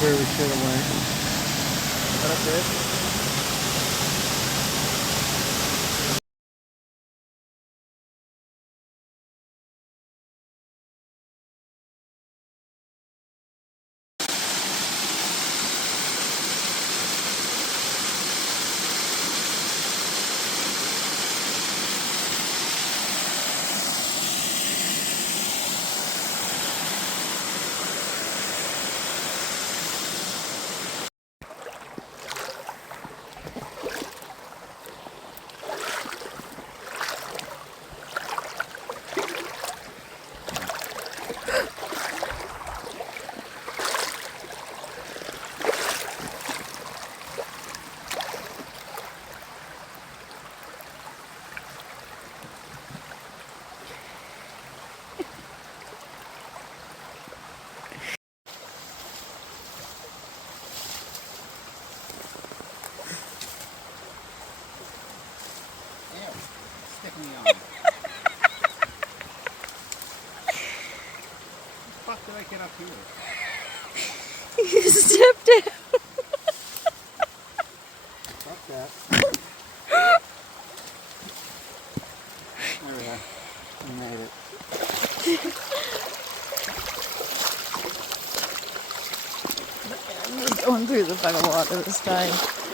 where we should have went. But that's it. Stick me on. How the fuck did I get up here? You stepped it. Fuck that. There we go. We made it. I'm going through the fucking water this time.